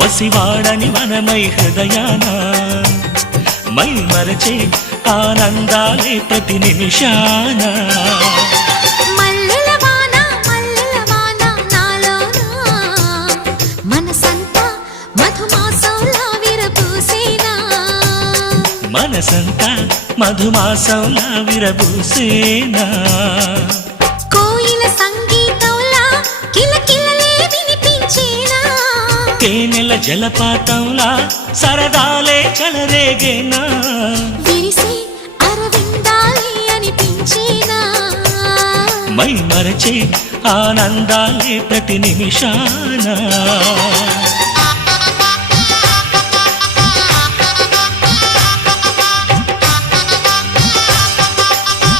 పసివాడని మనమై హృదయాన మై మరచే ఆనందాలే ప్రతి నిమిషాన. మనసంతా మధుమాసంలా విరపూసేనా మనసంతా మధుమాసంలా విరబూసేనా? తేనెల జలపాతంలా సరదాలే చలరేగేనా? మై మరచే ఆనందాలే ప్రతి నిమిషాన?